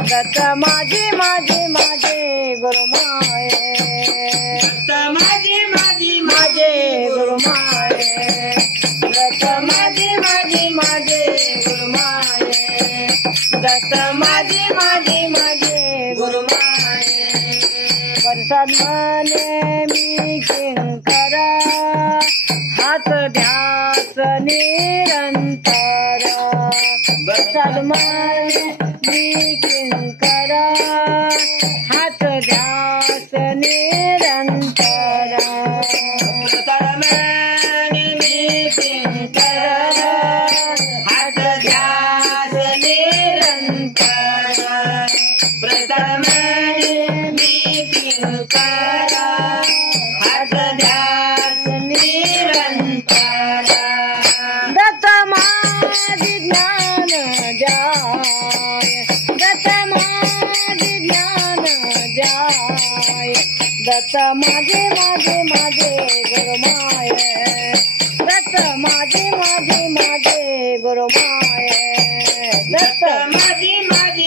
दत्त माझे माझे माझे गुरुमाये दत्त माझे माझे माझे गुरुमाये दत्त माझे माझे माझे गुरुमाये दत्त माझे माझे माझे गुरुमाये प्रसाद म्हणे मी किंकर हात ध्यास निरंतर प्रसाद म्हणे मी किंकर हात ध्यास निरंतर प्रसाद म्हणे मी किंकर हात ध्यास निरंतर प्रसाद म्हणे मी किंकर हात ध्यास निरंतर दत्त माझे ज्ञान जाय दत्त माझे ज्ञान जाय दत्त माझे माझे माझे गुरुमाये दत्त माझे माझे माझे गुरुमाये दत्त माझे माझे